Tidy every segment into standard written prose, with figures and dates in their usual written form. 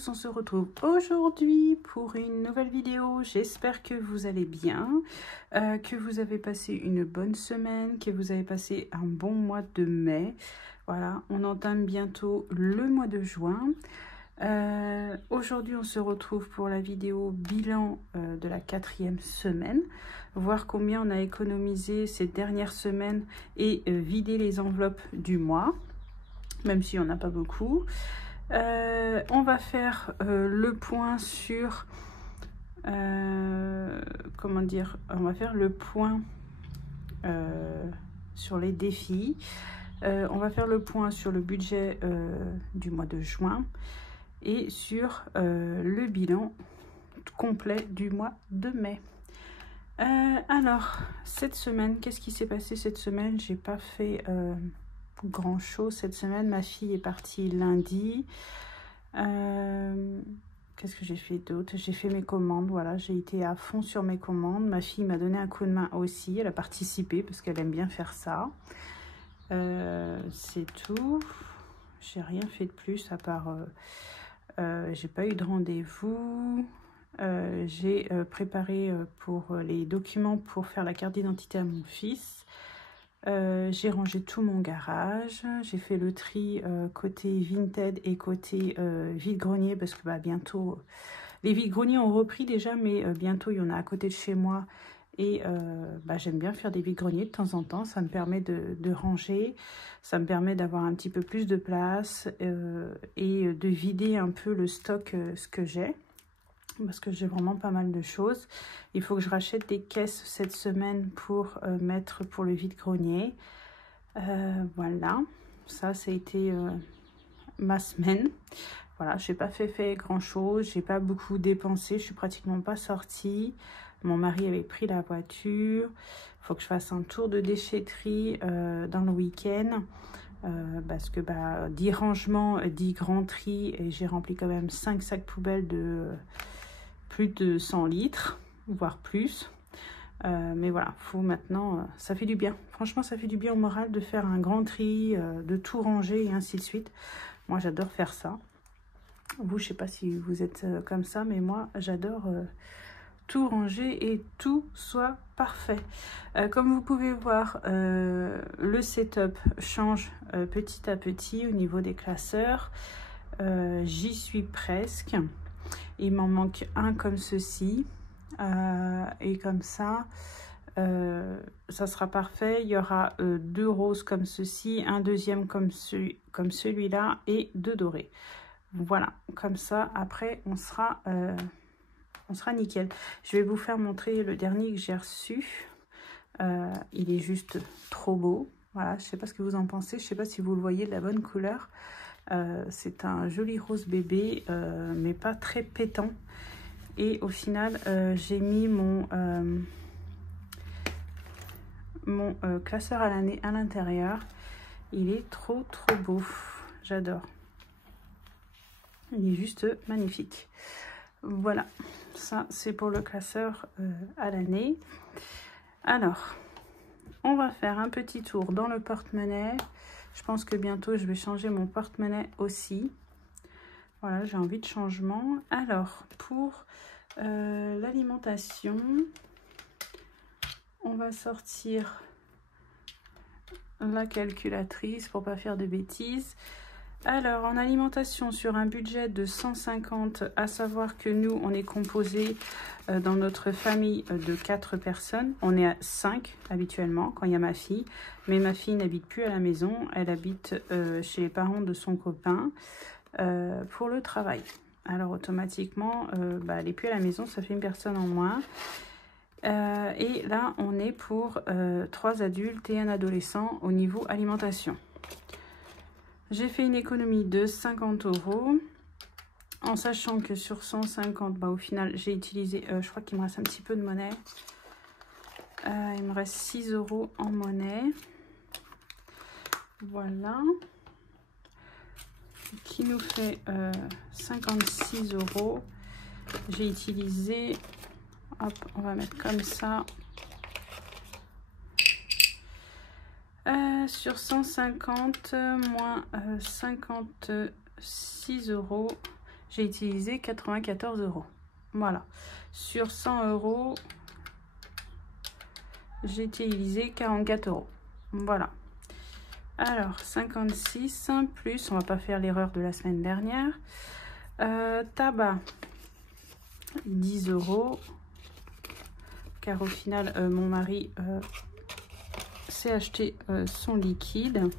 tous, on se retrouve aujourd'hui pour une nouvelle vidéo. J'espère que vous allez bien, que vous avez passé une bonne semaine, que vous avez passé un bon mois de mai. Voilà, on entame bientôt le mois de juin. Aujourd'hui, on se retrouve pour la vidéo bilan de la 4e semaine, voir combien on a économisé ces dernières semaines et vider les enveloppes du mois, même si on n'a pas beaucoup. On va faire le point sur comment dire, on va faire le point sur les défis, on va faire le point sur le budget du mois de juin et sur le bilan complet du mois de mai. Alors cette semaine, qu'est-ce qui s'est passé cette semaine? J'ai pas fait grand chose cette semaine. Ma fille est partie lundi. Qu'est-ce que j'ai fait d'autre? J'ai fait mes commandes, voilà, j'ai été à fond sur mes commandes. Ma fille m'a donné un coup de main aussi, elle a participé parce qu'elle aime bien faire ça. C'est tout. J'ai rien fait de plus à part j'ai pas eu de rendez-vous. J'ai préparé pour les documents pour faire la carte d'identité à mon fils. J'ai rangé tout mon garage, j'ai fait le tri côté Vinted et côté vide-grenier parce que bientôt les vide-greniers ont repris déjà, mais bientôt il y en a à côté de chez moi et j'aime bien faire des vide-greniers de temps en temps. Ça me permet de ranger, ça me permet d'avoir un petit peu plus de place et de vider un peu le stock ce que j'ai. Parce que j'ai vraiment pas mal de choses. Il faut que je rachète des caisses cette semaine pour mettre pour le vide-grenier. Voilà, ça a été ma semaine. Voilà, j'ai pas fait grand chose, j'ai pas beaucoup dépensé, je suis pratiquement pas sortie. Mon mari avait pris la voiture. Il faut que je fasse un tour de déchetterie dans le week-end. Parce que 10 rangements, 10 grands tri, et j'ai rempli quand même 5 sacs poubelles de plus de 100 litres, voire plus. Mais voilà, faut maintenant, ça fait du bien. Franchement, ça fait du bien au moral de faire un grand tri, de tout ranger et ainsi de suite. Moi, j'adore faire ça. Vous, je sais pas si vous êtes comme ça, mais moi, j'adore tout ranger et tout soit parfait. Comme vous pouvez voir, le setup change petit à petit au niveau des classeurs. J'y suis presque. Il m'en manque un comme ceci et comme ça, ça sera parfait. Il y aura 2 roses comme ceci, un deuxième comme celui-là et 2 dorés. Voilà, comme ça, après, on sera nickel. Je vais vous faire montrer le dernier que j'ai reçu. Il est juste trop beau. Voilà, je ne sais pas ce que vous en pensez. Je ne sais pas si vous le voyez de la bonne couleur. C'est un joli rose bébé, mais pas très pétant. Et au final, j'ai mis mon classeur à l'année à l'intérieur. Il est trop beau. J'adore. Il est juste magnifique. Voilà, ça c'est pour le classeur à l'année. Alors, on va faire un petit tour dans le porte-monnaie. Je pense que bientôt je vais changer mon porte-monnaie aussi. Voilà, j'ai envie de changement. Alors, pour l'alimentation, on va sortir la calculatrice pour pas faire de bêtises. Alors, en alimentation, sur un budget de 150, à savoir que nous, on est composé dans notre famille de 4 personnes. On est à 5 habituellement quand il y a ma fille. Mais ma fille n'habite plus à la maison. Elle habite chez les parents de son copain pour le travail. Alors, automatiquement, elle n'est plus à la maison. Ça fait une personne en moins. Et là, on est pour 3 adultes et un adolescent au niveau alimentation. J'ai fait une économie de 50 €, en sachant que sur 150, au final, j'ai utilisé, je crois qu'il me reste un petit peu de monnaie. Il me reste 6 € en monnaie. Voilà. Qui nous fait 56 €. J'ai utilisé, hop, on va mettre comme ça. Sur 150 moins 56 €, j'ai utilisé 94 €. Voilà. Sur 100 €, j'ai utilisé 44 €. Voilà. Alors, 56 plus, on va pas faire l'erreur de la semaine dernière. Tabac, 10 €. Car au final, mon mari s'est acheté son liquide.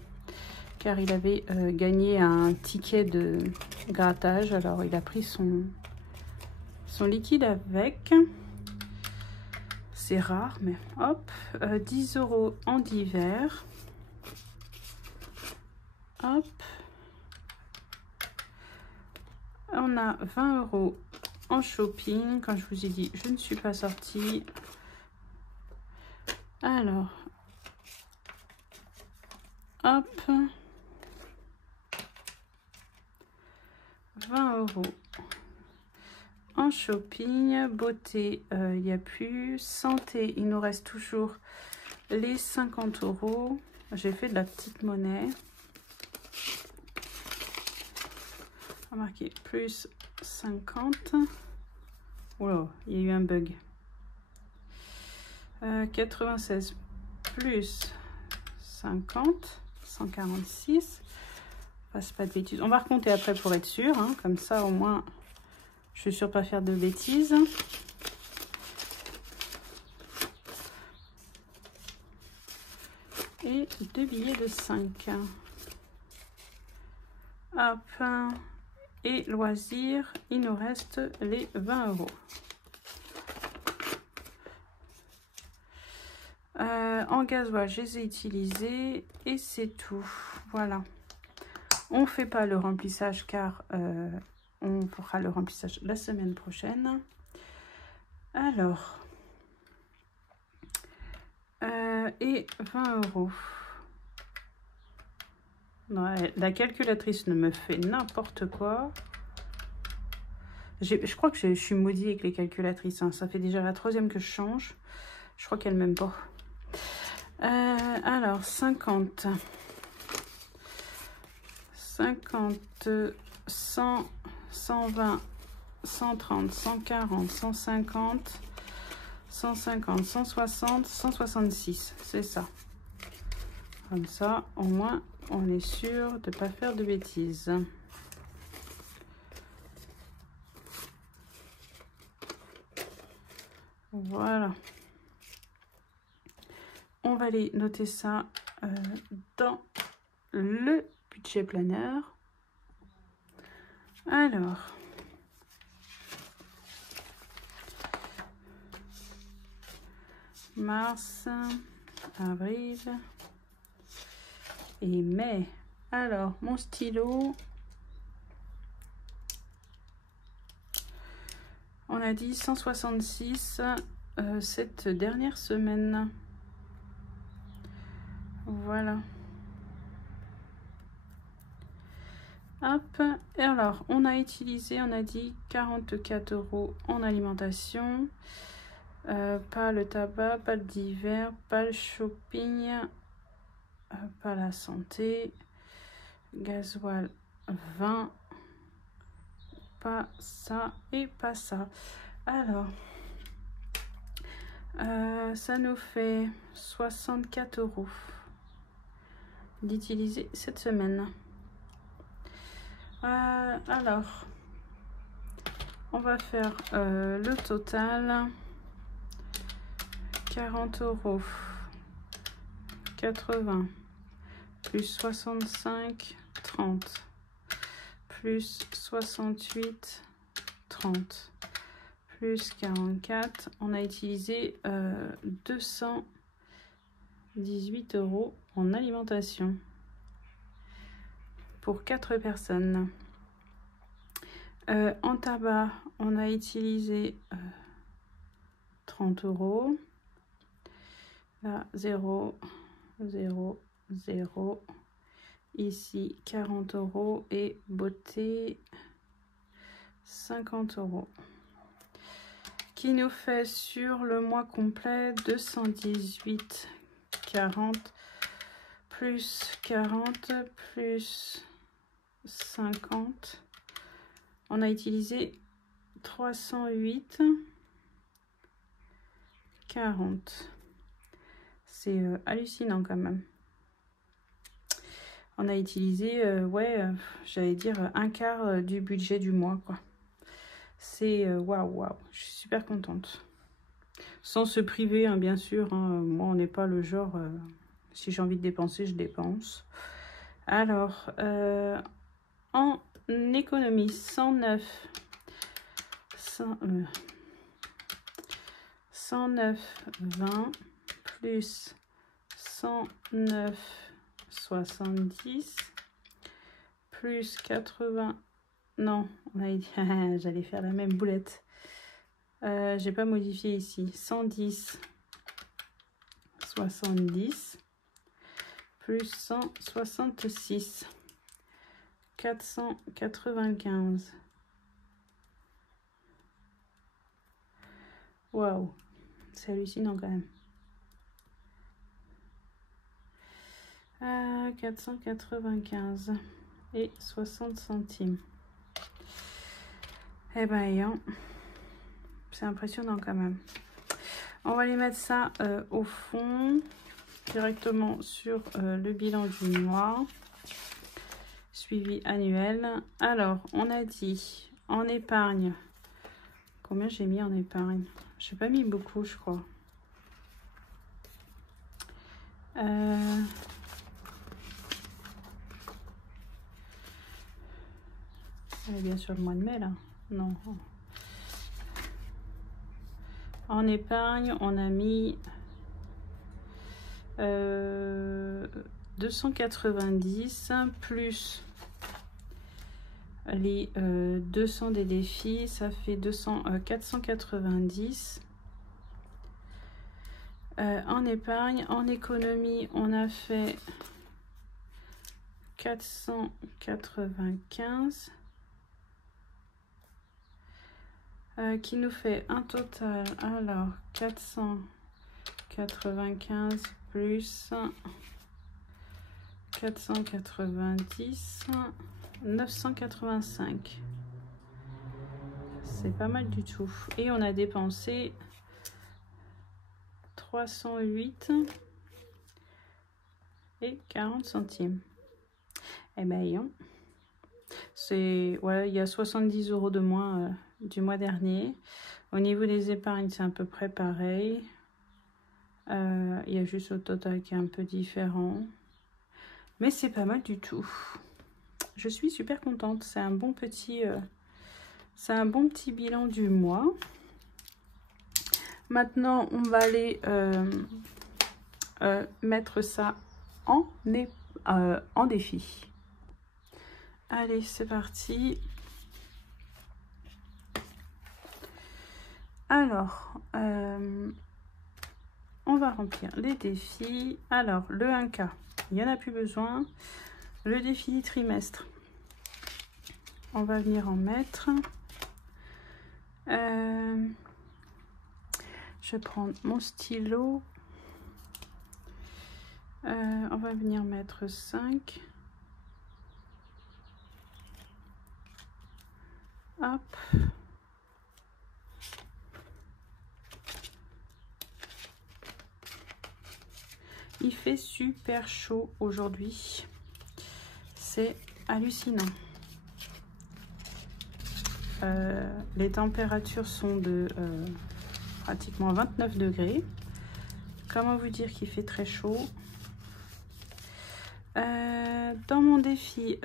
Car il avait gagné un ticket de grattage. Alors, il a pris son liquide avec. C'est rare, mais hop. 10 € en divers. Hop. On a 20 € en shopping. Quand je vous ai dit, je ne suis pas sortie. Alors, hop. 20 € en shopping. Beauté, il n'y a plus. Santé, il nous reste toujours les 50 €. J'ai fait de la petite monnaie. Remarquez, plus 50. Oula, il y a eu un bug. 96 plus 50, 146. Passe pas de bêtises. On va recompter après pour être sûr, hein, comme ça au moins je suis sûre de pas faire de bêtises. Et 2 billets de 5. Hop. Et loisirs, il nous reste les 20 €. En gasoil, je les ai utilisés et c'est tout. Voilà. On ne fait pas le remplissage car on fera le remplissage la semaine prochaine. Alors, et 20 €. Ouais, la calculatrice ne me fait n'importe quoi. Je crois que je suis maudite avec les calculatrices. Hein. Ça fait déjà la 3e que je change. Je crois qu'elle m'aime pas. Alors, 50. 50, 100, 120, 130, 140, 150, 150, 160, 166. C'est ça. Comme ça, au moins, on est sûr de ne pas faire de bêtises. Voilà. On va aller noter ça dans le budget planeur. Alors, mars, avril et mai. Alors, mon stylo, on a dit 166 cette dernière semaine. Voilà. Hop. Et alors, on a utilisé, on a dit 44 € en alimentation. Pas le tabac, pas le divers, pas le shopping, pas la santé, gasoil 20, pas ça et pas ça. Alors, ça nous fait 64 € d'utiliser cette semaine. Alors, on va faire le total. 40 €, 80, plus 65, 30, plus 68, 30, plus 44. On a utilisé 218 € en alimentation pour 4 personnes. En tabac, on a utilisé 30 €. Là, 0, 0, 0. Ici, 40 € et beauté, 50 €. Qui nous fait sur le mois complet 218, 40, plus 40, plus 50. On a utilisé 308, 40. C'est hallucinant quand même. On a utilisé, ouais, j'allais dire un quart du budget du mois, quoi. C'est waouh, waouh, je suis super contente. Sans se priver, hein, bien sûr. Hein, moi, on n'est pas le genre, si j'ai envie de dépenser, je dépense. Alors, en économie, 109, 109,20 plus 109,70 plus 80. Non, on a dit, j'allais faire la même boulette. J'ai pas modifié ici. 110,70 plus 166. 495. Waouh, c'est hallucinant quand même. 495 et 60 centimes. Eh ben, c'est impressionnant quand même. On va aller mettre ça au fond, directement sur le bilan du mois, suivi annuel. Alors, on a dit en épargne, combien j'ai mis en épargne? J'ai pas mis beaucoup, je crois. On est bien sur le mois de mai là. Non. En épargne, on a mis 290 plus les 200 des défis, ça fait 490. En épargne, en économie, on a fait 495. Qui nous fait un total, alors 495 plus 490, 985. C'est pas mal du tout. Et on a dépensé 308 et 40 centimes. Eh ben, c'est, ouais, il y a 70 € de moins du mois dernier. Au niveau des épargnes, c'est à peu près pareil. Il y a juste le total qui est un peu différent. Mais c'est pas mal du tout. Je suis super contente. C'est un bon petit bilan du mois. Maintenant, on va aller mettre ça en défi. Allez, c'est parti. Alors, on va remplir les défis. Alors, le 1K, il n'y en a plus besoin. Le défi du trimestre, on va venir en mettre. Je vais prendre mon stylo. On va venir mettre 5. Hop. Il fait super chaud aujourd'hui. C'est hallucinant. Les températures sont de pratiquement 29 degrés. Comment vous dire qu'il fait très chaud? Dans mon défi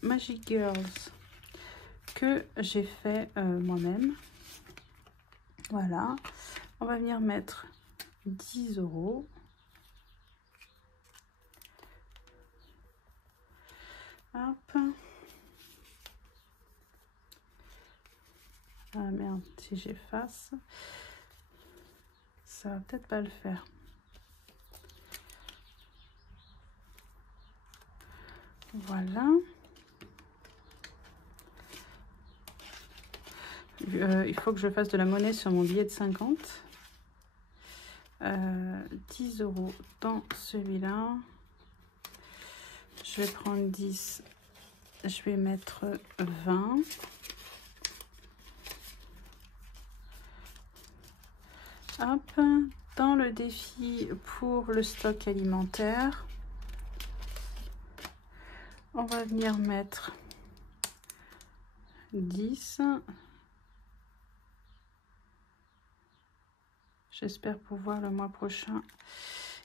Magic Girls que j'ai fait moi-même, voilà, on va venir mettre 10 €. Hop. Ah merde, si j'efface, ça va peut-être pas le faire. Voilà. Il faut que je fasse de la monnaie sur mon billet de 50. 10 € dans celui-là. Je vais prendre 10. Je vais mettre 20. Hop, dans le défi pour le stock alimentaire, on va venir mettre 10. J'espère pouvoir le mois prochain.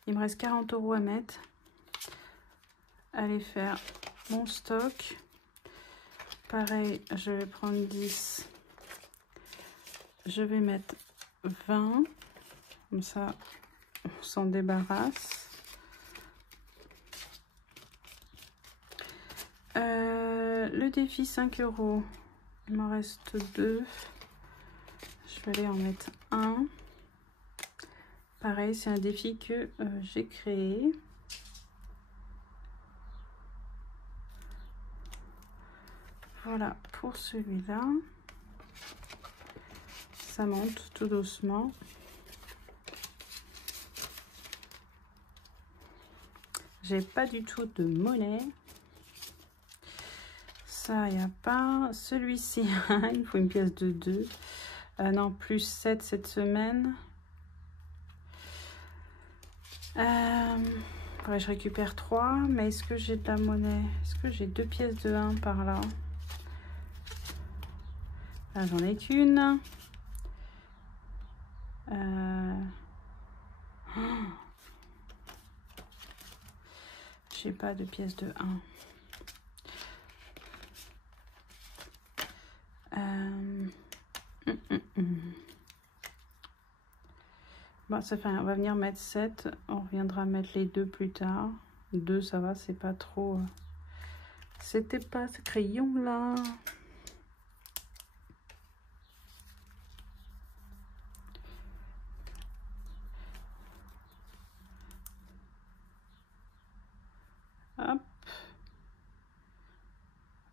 Il me reste 40 € à mettre. Aller faire mon stock. Pareil, je vais prendre 10. Je vais mettre 20. Comme ça, on s'en débarrasse. Le défi 5 €. Il m'en reste 2. Je vais aller en mettre un. Pareil, c'est un défi que j'ai créé. Voilà pour celui-là. Ça monte tout doucement. J'ai pas du tout de monnaie. Ça, il n'y a pas. Celui-ci, il faut une pièce de 2. Non, plus 7 cette semaine. Faudrait que je récupère 3. Mais est-ce que j'ai de la monnaie? Est-ce que j'ai 2 pièces de 1 par là? Là, j'en ai qu'une. J'ai pas de pièces de 1. Bon, ça fait, on va venir mettre 7. On reviendra mettre les 2 plus tard. 2, ça va, c'est pas trop. C'était pas ce crayon là. Hop.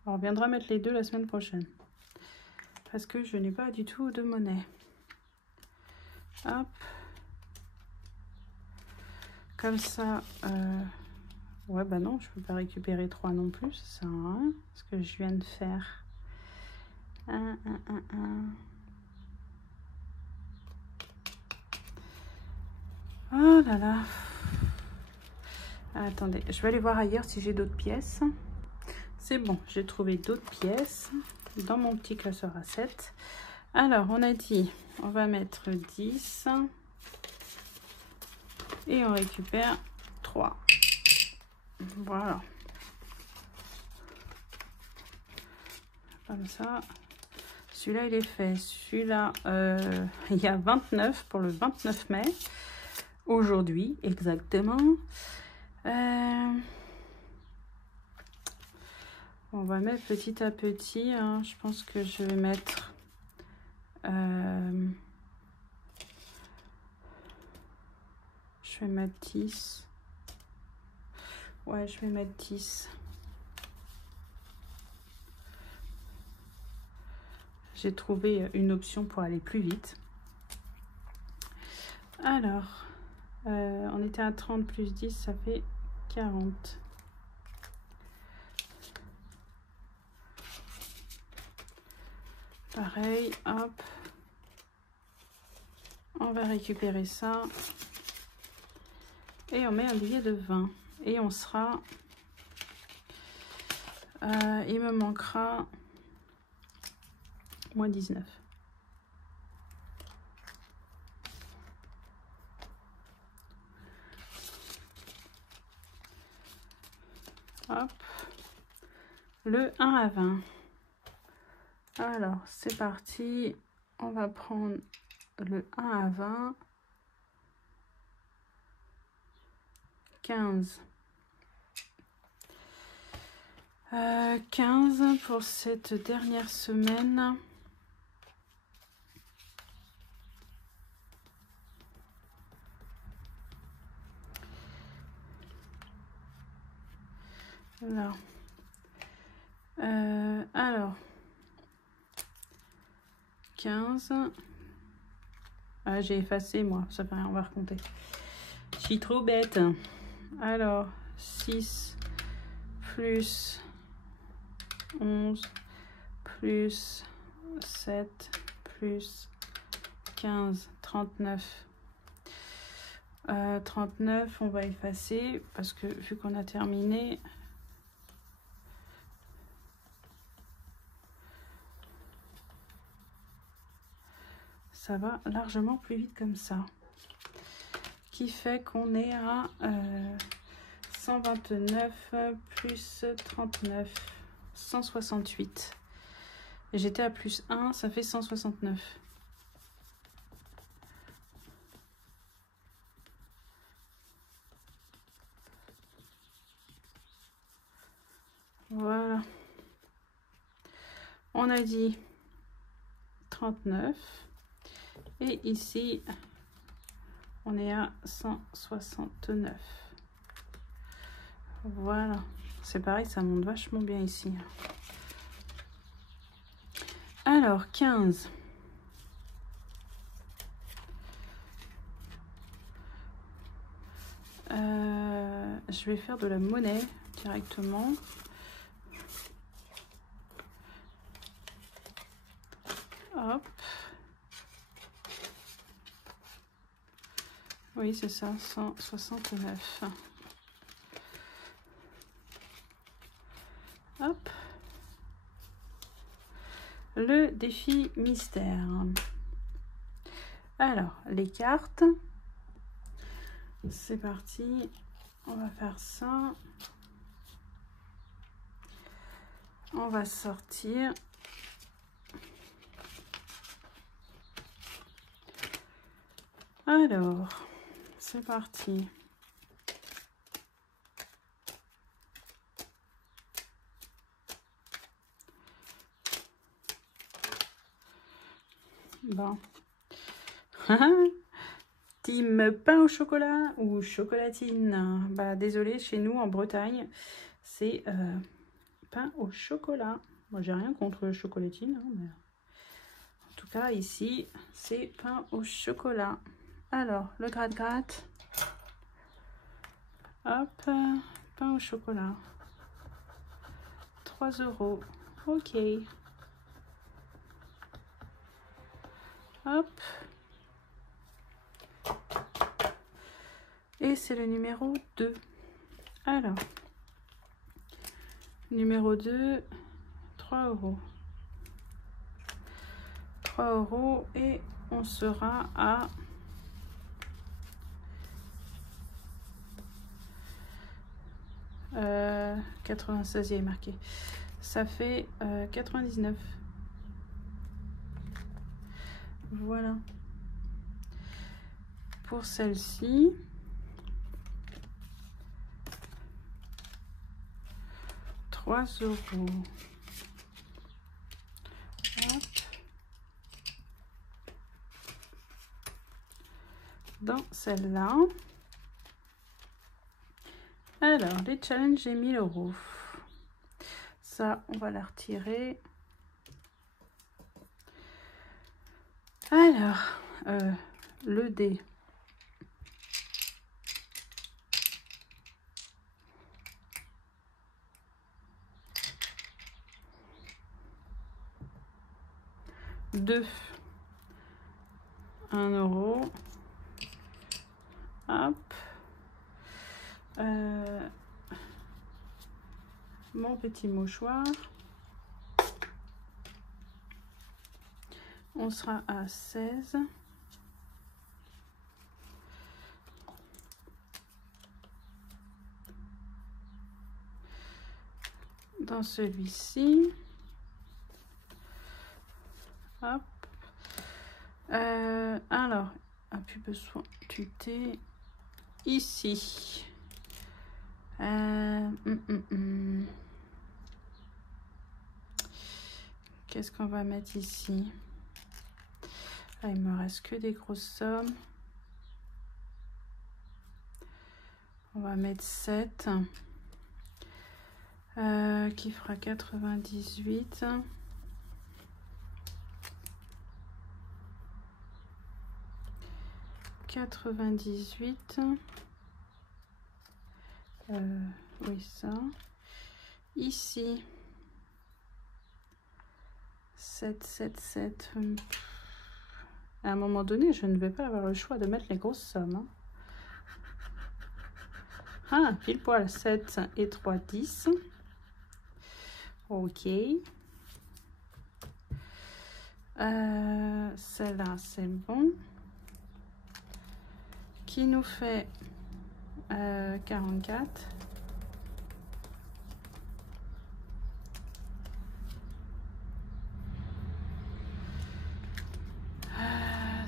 On reviendra mettre les 2 la semaine prochaine. Parce que je n'ai pas du tout de monnaie. Hop. Comme ça. Ouais, bah non, je peux pas récupérer 3 non plus. Ça sert à rien. Ce que je viens de faire. 1. Oh là là. Attendez, je vais aller voir ailleurs si j'ai d'autres pièces. C'est bon, j'ai trouvé d'autres pièces dans mon petit classeur à 7. Alors, on a dit, on va mettre 10. Et on récupère 3. Voilà. Comme ça. Celui-là, il est fait. Celui-là, il y a 29 pour le 29 mai. Aujourd'hui, exactement. On va mettre petit à petit. Hein. Je pense que je vais mettre... je vais mettre 10. Ouais, je vais mettre 10. J'ai trouvé une option pour aller plus vite. Alors, on était à 30 plus 10, ça fait 40. Pareil, hop. On va récupérer ça. Et on met un billet de 20. Et on sera... il me manquera moins 19. Hop. Le 1 à 20. Alors, c'est parti. On va prendre le 1 à 20. 15. 15 pour cette dernière semaine. Là. Alors. 15. Ah, j'ai effacé moi, ça fait rien, on va recompter. Je suis trop bête. Alors, 6 plus 11 plus 7 plus 15, 39 39, on va effacer parce que vu qu'on a terminé, ça va largement plus vite comme ça. Qui fait qu'on est à 129 plus 39, 168. Et j'étais à plus 1, ça fait 169. Voilà. On a dit 39. Et ici, on est à 169. Voilà. C'est pareil, ça monte vachement bien ici. Alors, 15. Je vais faire de la monnaie directement. Hop. Oui, c'est ça, 169. Hop. Le défi mystère. Alors, les cartes. C'est parti. On va faire ça. On va sortir. Alors, c'est parti. Bon. Team pain au chocolat ou chocolatine. Bah désolé, chez nous en Bretagne, c'est pain au chocolat. Moi j'ai rien contre chocolatine, hein, mais en tout cas ici c'est pain au chocolat. Alors le gratte-gratte. Hop, pain au chocolat. 3 €. Ok. Hop. Et c'est le numéro 2. Alors, numéro 2, 3 €. 3 € et on sera à 96, il est marqué. Ça fait 99. Voilà. Pour celle-ci, 3 €. Hop. Dans celle-là. Alors, les challenges, j'ai 1000 €. Ça, on va la retirer. Alors, le dé. Deux. 1 €. Hop. Mon petit mouchoir. On sera à 16. Dans celui-ci. Hop. Alors, plus besoin du thé. Ici. Qu'est-ce qu'on va mettre ici? Ah, il me reste que des grosses sommes. On va mettre 7. Qui fera 98. Oui, ça. Ici. 7, 7, 7. À un moment donné, je ne vais pas avoir le choix de mettre les grosses sommes. Hein. Ah, pile poil, 7 et 3, 10. Ok. Celle-là, c'est bon. Qui nous fait 44.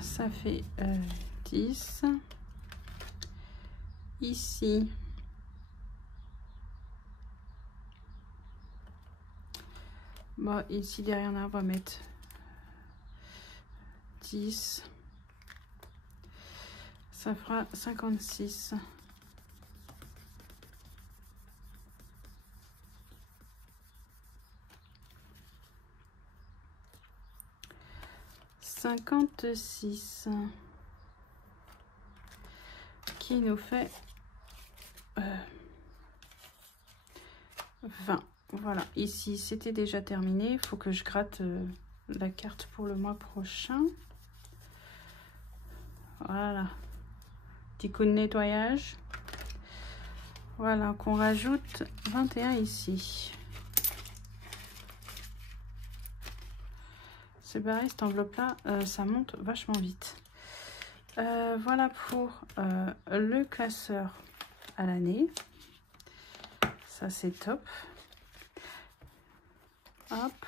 Ça fait 10. Ici, bon, ici derrière on va mettre 10. Ça fera 56. 56 qui nous fait 20. Voilà, ici c'était déjà terminé. Il faut que je gratte la carte pour le mois prochain. Voilà, petit coup de nettoyage. Voilà, qu'on rajoute 21 ici. C'est pareil, cette enveloppe là, ça monte vachement vite. Voilà pour le classeur à l'année. Ça c'est top. Hop.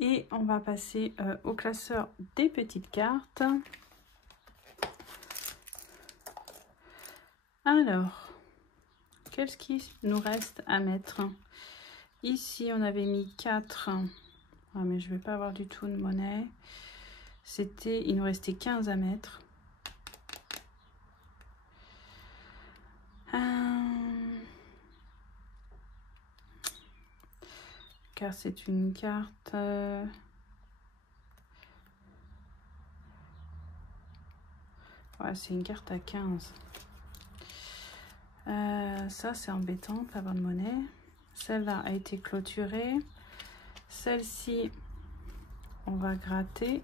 Et on va passer au classeur des petites cartes. Alors, qu'est-ce qui nous reste à mettre? Ici, on avait mis 4. Ah, mais je vais pas avoir du tout de monnaie. C'était, il nous restait 15 à mettre. Car c'est une carte... Ouais, c'est une carte à 15. Ça, c'est embêtant, pas avoir de monnaie. Celle-là a été clôturée. Celle-ci, on va gratter.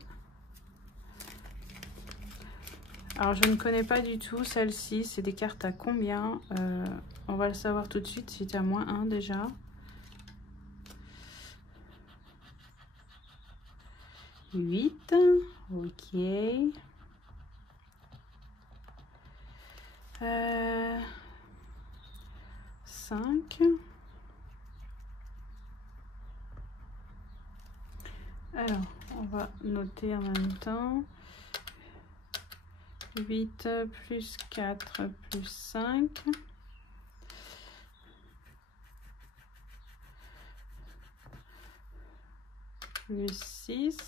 Alors, je ne connais pas du tout celle-ci. C'est des cartes à combien? On va le savoir tout de suite. C'était à -1 déjà. « 8. Ok. 5. Alors, on va noter en même temps. 8 plus 4 plus 5. Plus 6.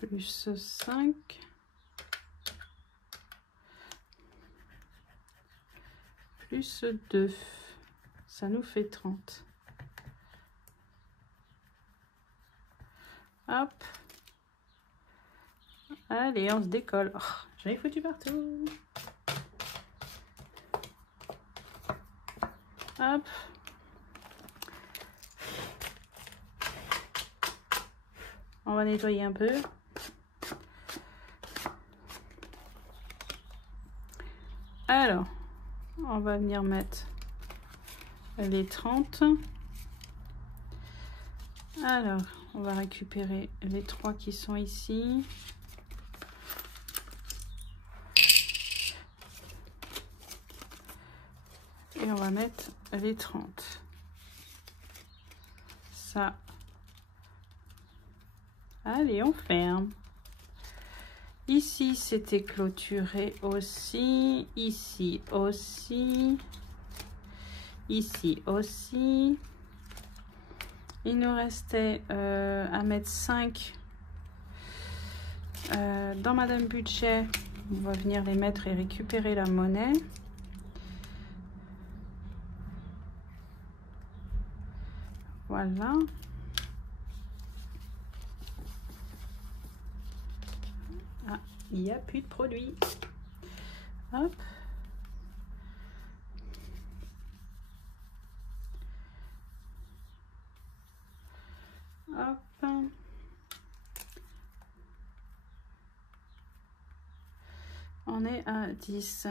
Plus 5. Plus 2. Ça nous fait 30. Hop. Allez, on se décolle. Oh, j'en ai foutu partout. Hop. On va nettoyer un peu. Alors, on va venir mettre les 30. Alors, on va récupérer les 3 qui sont ici. Et on va mettre les 30. Ça. Allez, on ferme. Ici, c'était clôturé aussi. Ici aussi. Ici aussi. Il nous restait à mettre 5 dans Madame Budget. On va venir les mettre et récupérer la monnaie. Voilà. Ah, il n'y a plus de produits. Hop. est à 10.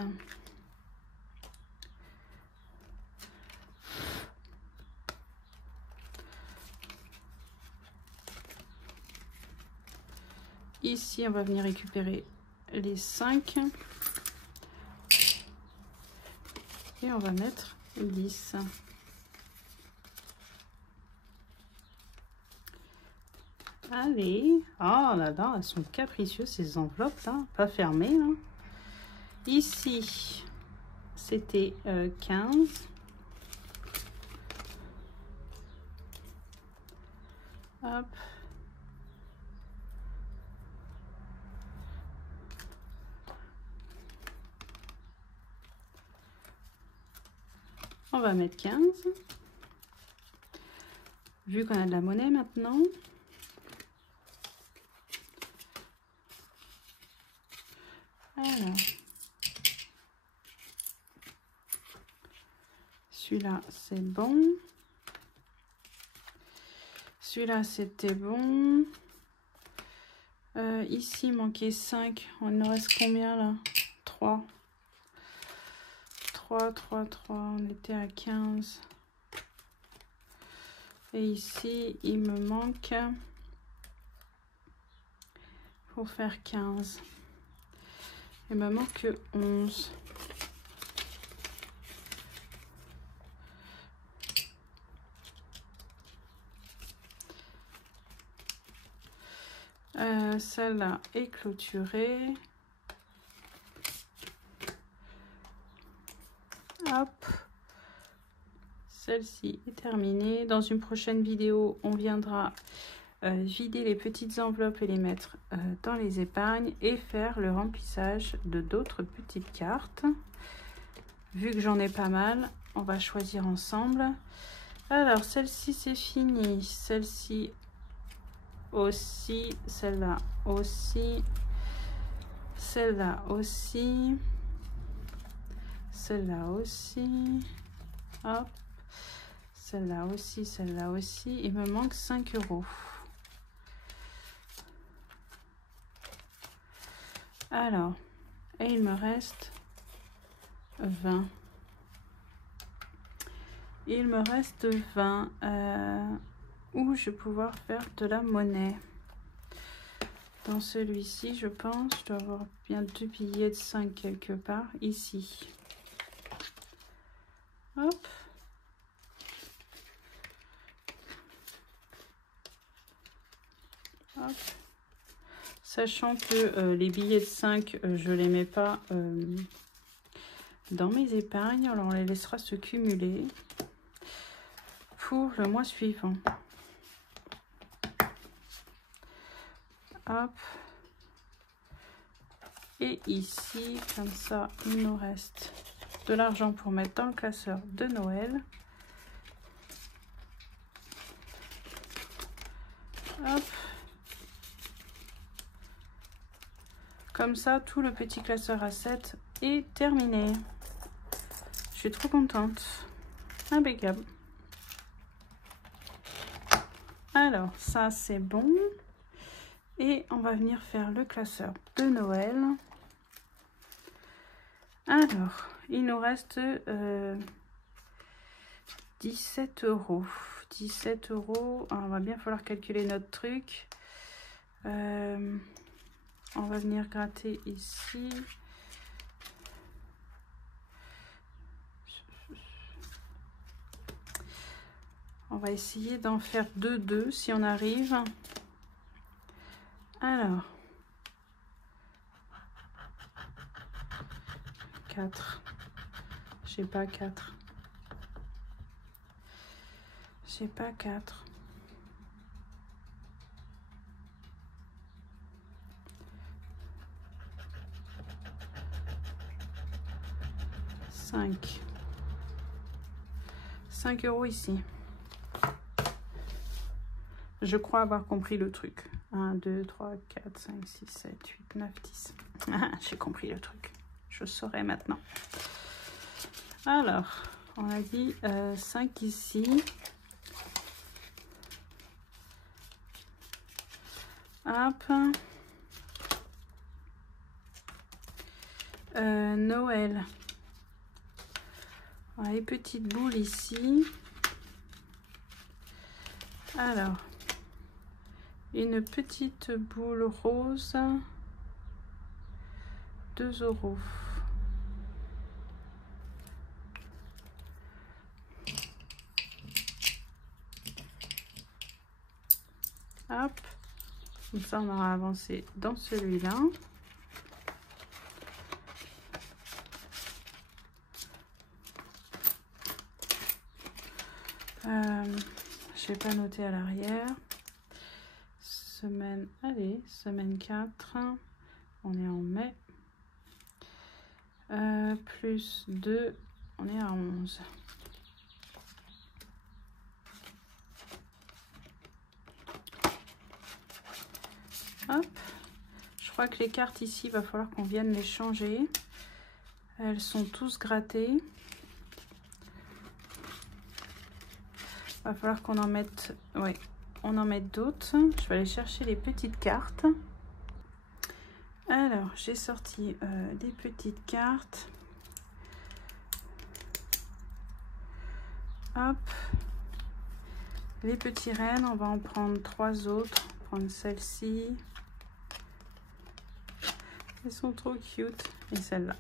Ici, on va venir récupérer les 5. Et on va mettre 10. Allez. Oh là là, elles sont capricieuses ces enveloppes là, pas fermées là. Ici, c'était 15. Hop. On va mettre 15. Vu qu'on a de la monnaie maintenant. Alors. Celui-là, c'est bon. Celui-là, c'était bon. Ici, il manquait 5. On en reste combien là? 3. 3. On était à 15. Et ici, il me manque pour faire 15. Il me manque 11. Celle-là est clôturée. Hop. Celle-ci est terminée. Dans une prochaine vidéo, on viendra vider les petites enveloppes et les mettre dans les épargnes et faire le remplissage de d'autres petites cartes. Vu que j'en ai pas mal, on va choisir ensemble. Alors, celle-ci, c'est fini. Celle-ci aussi. Celle-là aussi. Celle-là aussi. Celle-là aussi. Hop. Celle-là aussi, celle-là aussi. Il me manque 5 €. Alors, et il me reste 20. Il me reste 20. Où je vais pouvoir faire de la monnaie. Dans celui-ci, je pense, je dois avoir bien 2 billets de 5 quelque part. Ici. Hop. Hop. Sachant que les billets de 5, je les mets pas dans mes épargnes. Alors on les laissera se cumuler pour le mois suivant. Hop. Et ici, comme ça, il nous reste de l'argent pour mettre dans le classeur de Noël. Hop. Comme ça, tout le petit classeur à 7 est terminé. Je suis trop contente. Impeccable. Alors, ça, c'est bon. Et on va venir faire le classeur de Noël. Alors, il nous reste 17 €. 17 €. Alors, on va bien falloir calculer notre truc. On va venir gratter ici. On va essayer d'en faire 2 si on arrive. Alors, 4. J'ai pas 4. J'ai pas 4. 5. 5 € ici. Je crois avoir compris le truc. 1, 2, 3, 4, 5, 6, 7, 8, 9, 10. Ah, j'ai compris le truc. Je saurai maintenant. Alors, on a dit 5 ici. Hop. Noël. Voilà, les petites boules ici. Alors, une petite boule rose, 2 €. Hop, comme ça on aura avancé dans celui-là. Je vais pas noter à l'arrière. Semaine, allez, semaine 4, on est en mai. Plus 2, on est à 11. Hop, je crois que les cartes ici, il va falloir qu'on vienne les changer. Elles sont tous grattées. Il va falloir qu'on en mette, ouais, on en mette d'autres. Je vais aller chercher les petites cartes. Alors, j'ai sorti des petites cartes. Hop. Les petits rennes, on va en prendre 3 autres. Prendre celle-ci. Elles sont trop cute. Et celle-là.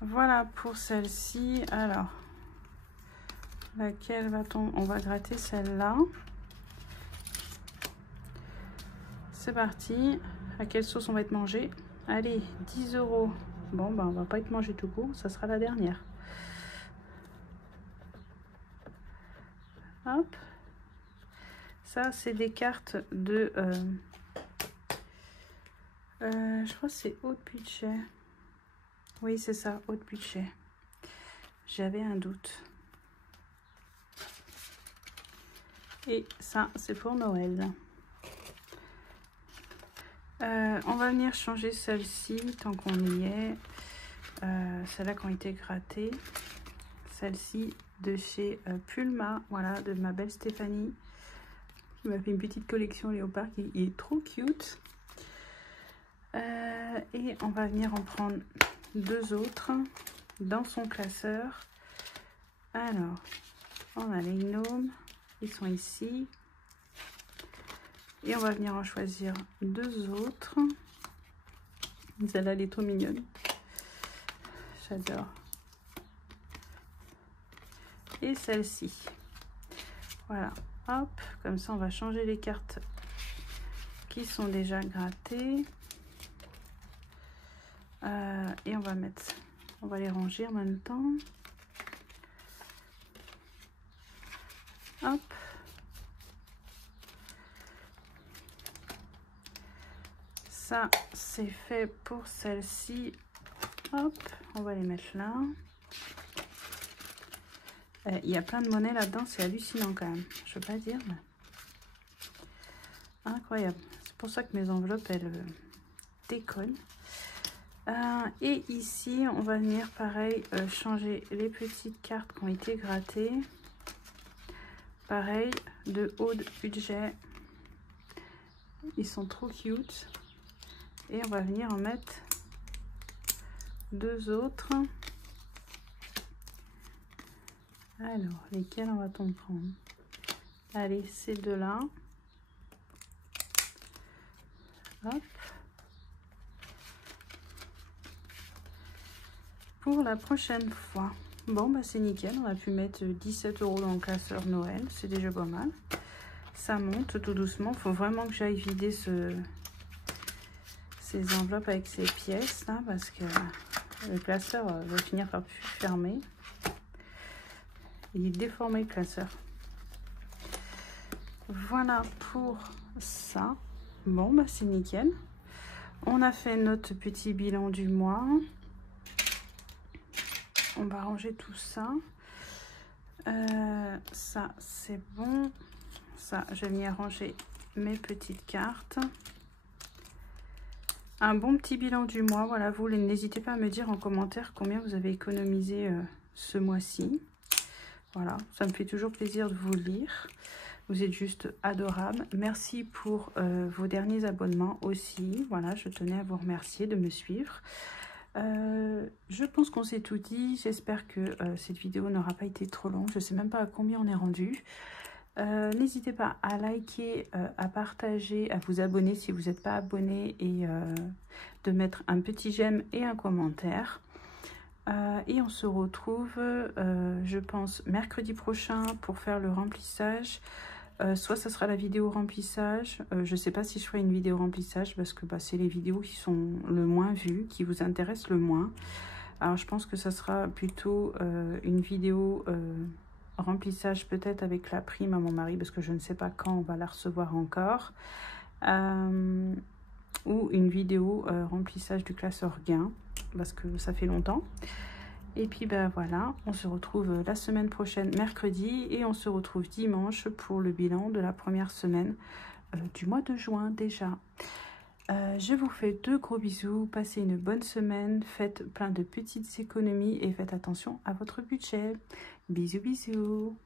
Voilà pour celle-ci. Alors, laquelle va-t-on? On va gratter celle-là. C'est parti. À quelle sauce on va être mangé? Allez, 10 €. Bon, ben, on va pas être mangé tout court. Ça sera la dernière. Hop. Ça, c'est des cartes de... je crois que c'est haut de budget. Oui, c'est ça, haut de budget. J'avais un doute. Et ça, c'est pour Noël. On va venir changer celle-ci tant qu'on y est. Celles-là qui ont été grattées. Celle-ci de chez Pulma, voilà, de ma belle Stéphanie. Qui m'a fait une petite collection léopard qui est trop cute. Et on va venir en prendre 2 autres dans son classeur. Alors, on a les gnomes, ils sont ici. Et on va venir en choisir 2 autres. Celle-là, elle est trop mignonne. J'adore. Et celle-ci. Voilà. Hop, comme ça, on va changer les cartes qui sont déjà grattées. Et on va les ranger en même temps. Hop. Ça, c'est fait pour celle-ci. Hop, on va les mettre là. Il y a plein de monnaie là-dedans, c'est hallucinant quand même. Je veux pas dire, mais... incroyable. C'est pour ça que mes enveloppes, elles décollent. Et ici, on va venir pareil changer les petites cartes qui ont été grattées. Pareil, de haut de budget. Ils sont trop cute. Et on va venir en mettre 2 autres. Alors, lesquels on va-t-on prendre? Allez, ces 2-là. Hop. Pour la prochaine fois. Bon, bah c'est nickel. On a pu mettre 17 € dans le classeur Noël. C'est déjà pas mal. Ça monte tout doucement. Il faut vraiment que j'aille vider ces enveloppes avec ces pièces là, parce que le classeur va finir par plus fermer. Il est déformé le classeur. Voilà pour ça. Bon, bah c'est nickel. On a fait notre petit bilan du mois. On va ranger tout ça. Ça, c'est bon. Ça, je vais venir ranger mes petites cartes. Un bon petit bilan du mois. Voilà, vous n'hésitez pas à me dire en commentaire combien vous avez économisé ce mois-ci. Voilà, ça me fait toujours plaisir de vous lire. Vous êtes juste adorables. Merci pour vos derniers abonnements aussi. Voilà, je tenais à vous remercier de me suivre. Je pense qu'on s'est tout dit. J'espère que cette vidéo n'aura pas été trop longue. Je ne sais même pas à combien on est rendu. N'hésitez pas à liker, à partager, à vous abonner si vous n'êtes pas abonné et de mettre un petit j'aime et un commentaire. Et on se retrouve, je pense, mercredi prochain pour faire le remplissage. Soit ça sera la vidéo remplissage. Je ne sais pas si je ferai une vidéo remplissage parce que c'est les vidéos qui sont le moins vues, qui vous intéressent le moins. Alors je pense que ça sera plutôt une vidéo remplissage peut-être avec la prime à mon mari parce que je ne sais pas quand on va la recevoir encore. Ou une vidéo remplissage du classeur gain parce que ça fait longtemps. Et puis voilà, on se retrouve la semaine prochaine mercredi et on se retrouve dimanche pour le bilan de la première semaine du mois de juin déjà. Je vous fais de gros bisous, passez une bonne semaine, faites plein de petites économies et faites attention à votre budget. Bisous bisous.